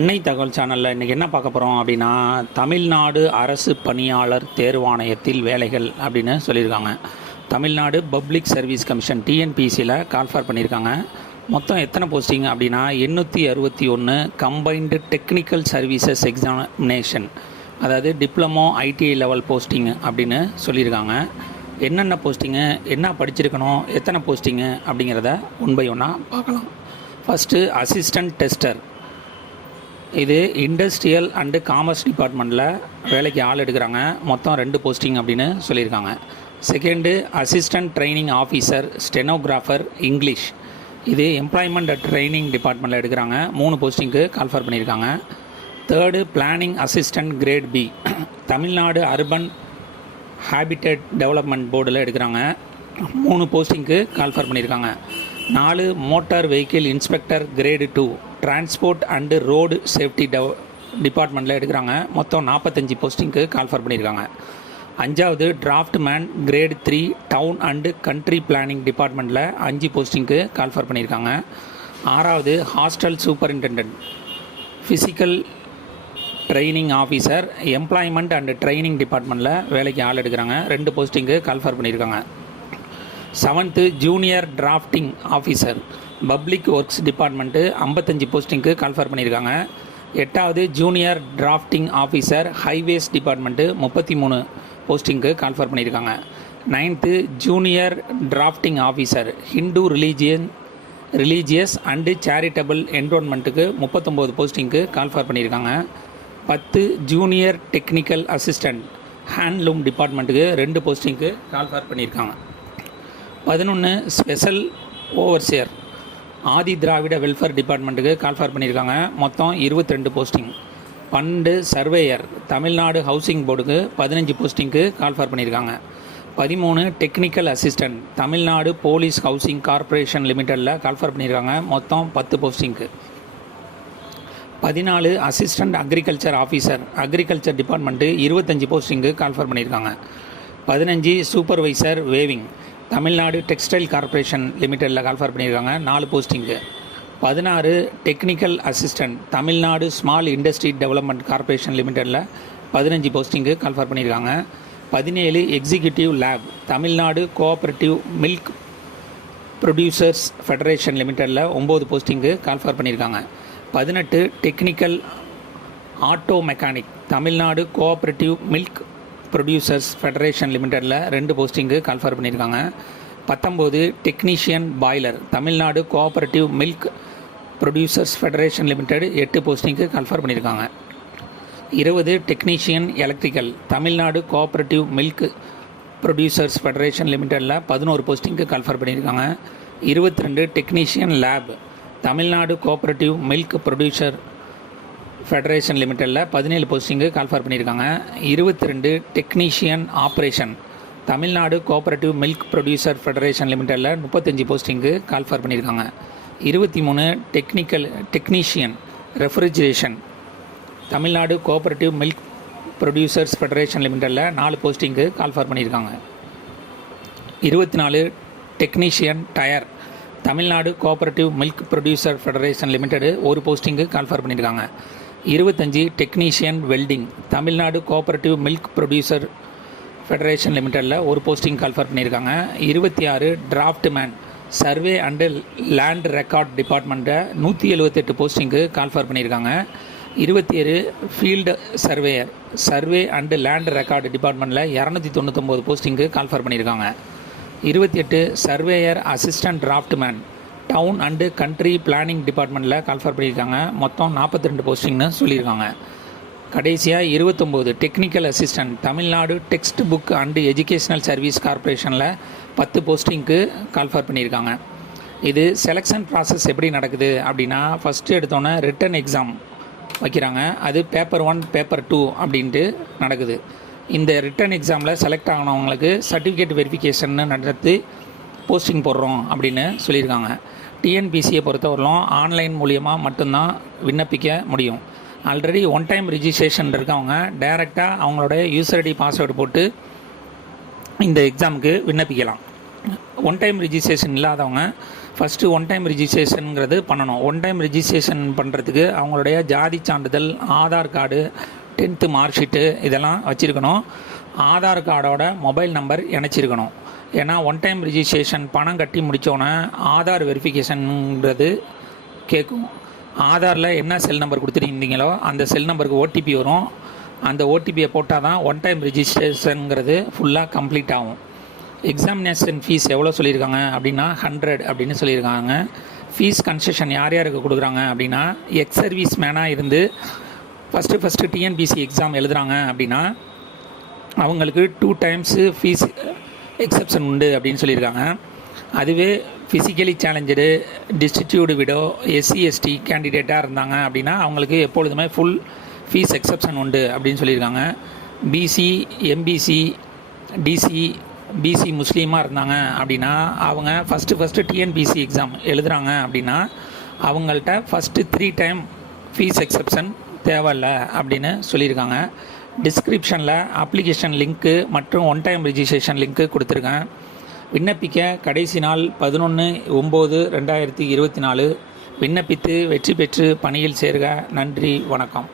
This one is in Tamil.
அன்னை தகவல் சேனலில் இன்றைக்கி என்ன பார்க்க போகிறோம் அப்படின்னா, தமிழ்நாடு அரசு பணியாளர் தேர்வாணையத்தில் வேலைகள் அப்படின்னு சொல்லியிருக்காங்க. தமிழ்நாடு பப்ளிக் சர்வீஸ் கமிஷன் டிஎன்பிசியில் கால்ஃபார் பண்ணியிருக்காங்க. மொத்தம் எத்தனை போஸ்டிங் அப்படின்னா 861 கம்பைன்டு டெக்னிக்கல் சர்வீசஸ் எக்ஸாமினேஷன், அதாவது டிப்ளமோ ஐடிஐ லெவல் போஸ்டிங்கு அப்படின்னு சொல்லியிருக்காங்க. என்னென்ன போஸ்டிங்கு, என்ன படிச்சிருக்கணும், எத்தனை போஸ்டிங்கு அப்படிங்கிறத ஒன் பை ஒன்னாக பார்க்கலாம். ஃபஸ்ட்டு அசிஸ்டன்ட் டெஸ்டர், இது இண்டஸ்ட்ரியல் அண்டு காமர்ஸ் டிபார்ட்மெண்ட்டில் வேலைக்கு ஆள் எடுக்கிறாங்க. மொத்தம் 2 போஸ்டிங் அப்படின்னு சொல்லியிருக்காங்க. Second assistant training officer stenographer English, இது எம்ப்ளாய்மெண்ட் அண்ட் ட்ரைனிங் டிபார்ட்மெண்ட்டில் எடுக்கிறாங்க. 3 போஸ்டிங்க்கு கால்ஃபார் பண்ணியிருக்காங்க. Third planning assistant grade B, Tamil Nadu urban habitat development போர்டில் எடுக்கிறாங்க. 3 போஸ்டிங்க்கு கால்ஃபார் பண்ணியிருக்காங்க. 4 motor vehicle inspector grade 2 transport and road safety டிபார்ட்மெண்ட்டில் எடுக்கிறாங்க. மொத்தம் 45 போஸ்டிங்க்கு கால்ஃபார் பண்ணியிருக்காங்க. 5வது draft man grade 3 town and country planning டிபார்ட்மெண்ட்டில் 5 போஸ்டிங்க்கு கால்ஃபார் பண்ணியிருக்காங்க. 6வது hostel superintendent physical training officer employment and training டிபார்ட்மெண்ட்டில் வேலைக்கு ஆள் எடுக்கிறாங்க. 2 போஸ்டிங்க்கு கால்ஃபார் பண்ணியிருக்காங்க. 7th junior drafting officer public works department 55 போஸ்டிங்க்கு கால்ஃபார் பண்ணியிருக்காங்க. 8வது junior drafting officer highways department 33 போஸ்டிங்க்கு கால்ஃபார் பண்ணியிருக்காங்க. 9th junior drafting officer Hindu religious and charitable என்ரோல்மெண்ட்டுக்கு 39 போஸ்டிங்க்கு கால்ஃபார் பண்ணியிருக்காங்க. 10 ஜூனியர் டெக்னிக்கல் அசிஸ்டண்ட் ஹேண்ட்லூம் டிபார்ட்மெண்ட்டுக்கு 2 போஸ்டிங்க்கு கால்ஃபார் பண்ணியிருக்காங்க. 11 special overseer Adi Dravida welfare டிபார்ட்மெண்ட்டுக்கு கால்ஃபார் பண்ணியிருக்காங்க. மொத்தம் 22 போஸ்டிங். 12 சர்வேயர் தமிழ்நாடு ஹவுசிங் போர்டுக்கு 15 போஸ்டிங்க்கு கால்ஃபார் பண்ணியிருக்காங்க. 13 technical assistant Tamil Nadu police housing corporation லிமிட்டடில் கால்ஃபார் பண்ணியிருக்காங்க. மொத்தம் 10 போஸ்டிங்க்கு. 14 assistant agriculture officer agriculture department 25 போஸ்டிங்க்கு கால்ஃபார் பண்ணியிருக்காங்க. 15 supervisor weaving Tamil Nadu textile corporation லிமிட்டடில் கால்ஃபார் பண்ணியிருக்காங்க. 4 போஸ்டிங்கு. 16 technical assistant Tamil Nadu small industry development corporation லிமிட்டடில் 15 போஸ்டிங்கு கால்ஃபார் பண்ணியிருக்காங்க. 17 executive lab Tamil Nadu cooperative milk producers federation லிமிட்டடில் 9 போஸ்டிங்கு கால்ஃபார் பண்ணியிருக்காங்க. 18 technical auto mechanic Tamil Nadu cooperative milk producers federation லிமிட்டடில் 2 போஸ்டிங்கு கால்ஃபார் பண்ணியிருக்காங்க. 19 technician boiler Tamil Nadu cooperative milk producers federation limited 8 போஸ்டிங்கு கால்ஃபார் பண்ணியிருக்காங்க. 20 technician electrical Tamil Nadu cooperative milk producers federation லிமிட்டடில் 11 போஸ்டிங்கு கால்ஃபார் பண்ணியிருக்காங்க. 22 technician lab Tamil Nadu cooperative milk producer federation லிமிட்டடில் 17 போஸ்டிங்கு கால்ஃபார் பண்ணியிருக்காங்க. 22 technician operation Tamil Nadu cooperative milk producer federation லிமிட்டடில் 35 போஸ்டிங்கு கால்ஃபார் பண்ணியிருக்காங்க. 23 technician refrigeration Tamil Nadu cooperative milk producers federation லிமிட்டடில் 4 போஸ்டிங்கு கால்ஃபார் பண்ணியிருக்காங்க. 24 technician tyre Tamil Nadu cooperative milk producer federation limited 1 போஸ்டிங்கு கால்ஃபார் பண்ணியிருக்காங்க. 25 technician welding Tamil Nadu cooperative milk producer federation லிமிட்டடில் 1 போஸ்டிங் கால்ஃபார் பண்ணியிருக்காங்க. 26 draft man survey and land record டிபார்ட்மெண்ட்டை 178 போஸ்டிங்கு கால்ஃபார் பண்ணியிருக்காங்க. 27 field surveyor survey and land record டிபார்ட்மெண்ட்டில் 299 போஸ்டிங்கு கால்ஃபார் பண்ணியிருக்காங்க. 28 surveyor assistant draft man town and country planning டிபார்ட்மெண்ட்டில் கால்ஃபார் பண்ணியிருக்காங்க. மொத்தம் 42 போஸ்டிங்னு சொல்லியிருக்காங்க. கடைசியாக 29 technical assistant Tamil Nadu text book and educational service கார்ப்பரேஷனில் 10 போஸ்டிங்க்கு கால்ஃபார் பண்ணியிருக்காங்க. இது செலெக்ஷன் ப்ராசஸ் எப்படி நடக்குது அப்படின்னா, ஃபஸ்ட்டு எடுத்தோன்னே ரிட்டன் எக்ஸாம் வைக்கிறாங்க. அது பேப்பர் 1 பேப்பர் 2 அப்படின்ட்டு நடக்குது. இந்த ரிட்டன் எக்ஸாமில் செலக்ட் ஆனவங்களுக்கு சர்டிஃபிகேட் வெரிஃபிகேஷன் நடத்தி போஸ்டிங் போடுறோம் அப்படின்னு சொல்லியிருக்காங்க. டிஎன்பிசியை பொறுத்தவரையிலும் ஆன்லைன் மூலியமாக மட்டும்தான் விண்ணப்பிக்க முடியும். ஆல்ரெடி ஒன் டைம் ரிஜிஸ்ட்ரேஷன் இருக்கவங்க டைரெக்டாக அவங்களோட யூசர் ஐடி பாஸ்வேர்டு போட்டு இந்த எக்ஸாமுக்கு விண்ணப்பிக்கலாம். ஒன் டைம் ரிஜிஸ்ட்ரேஷன் இல்லாதவங்க ஃபஸ்ட்டு ஒன் டைம் ரிஜிஸ்ட்ரேஷனுங்கிறது பண்ணணும். ஒன் டைம் ரிஜிஸ்ட்ரேஷன் பண்ணுறதுக்கு அவங்களுடைய ஜாதி சான்றிதழ், Aadhaar card, 10th mark sheet இதெல்லாம் வச்சுருக்கணும். ஆதார் கார்டோட மொபைல் நம்பர் இணைச்சிருக்கணும். ஏன்னா ஒன் டைம் ரிஜிஸ்ட்ரேஷன் பணம் கட்டி முடித்தோன்னே ஆதார் வெரிஃபிகேஷனுங்கிறது கேட்கும். ஆதாரில் என்ன செல் நம்பர் கொடுத்துருந்தீங்களோ அந்த செல் நம்பருக்கு ஓடிபி வரும். அந்த ஓடிபியை போட்டால் தான் ஒன் டைம் ரிஜிஸ்ட்ரேஷனுங்கிறது ஃபுல்லாக கம்ப்ளீட் ஆகும். எக்ஸாமினேஷன் ஃபீஸ் எவ்வளோ சொல்லியிருக்காங்க அப்படின்னா 100 அப்படின்னு சொல்லியிருக்காங்க. ஃபீஸ் கன்செஷன் யார் யாருக்கு கொடுக்குறாங்க அப்படின்னா, எக்ஸ் சர்வீஸ் மேனாக இருந்து ஃபஸ்ட்டு டிஎன்பிசி எக்ஸாம் எழுதுகிறாங்க அப்படின்னா அவங்களுக்கு 2 times ஃபீஸ் எக்ஸப்ஷன் உண்டு அப்படின்னு சொல்லியிருக்காங்க. அதுவே physically challenged, destitute widow, SC ST கேண்டிடேட்டாக இருந்தாங்க அப்படின்னா அவங்களுக்கு எப்பொழுதுமே ஃபுல் ஃபீஸ் எக்ஸப்ஷன் உண்டு அப்படின்னு சொல்லியிருக்காங்க. பிசி, எம்பிசி, டிசி, பிசி முஸ்லீமாக இருந்தாங்க அப்படின்னா அவங்க ஃபஸ்ட்டு டிஎன்பிசி எக்ஸாம் எழுதுகிறாங்க அப்படின்னா அவங்கள்ட்ட ஃபஸ்ட்டு 3 time ஃபீஸ் எக்ஸப்ஷன் தேவையில்லை அப்படின்னு சொல்லியிருக்காங்க. டிஸ்கிரிப்ஷனில் அப்ளிகேஷன் லிங்க்கு மற்றும் ஒன் டைம் ரிஜிஸ்ட்ரேஷன் லிங்க்கு கொடுத்துருக்கேன். விண்ணப்பிக்க கடைசி நாள் 11/9/2024. விண்ணப்பித்து வெற்றி பெற்று பணியில் சேர்க. நன்றி, வணக்கம்.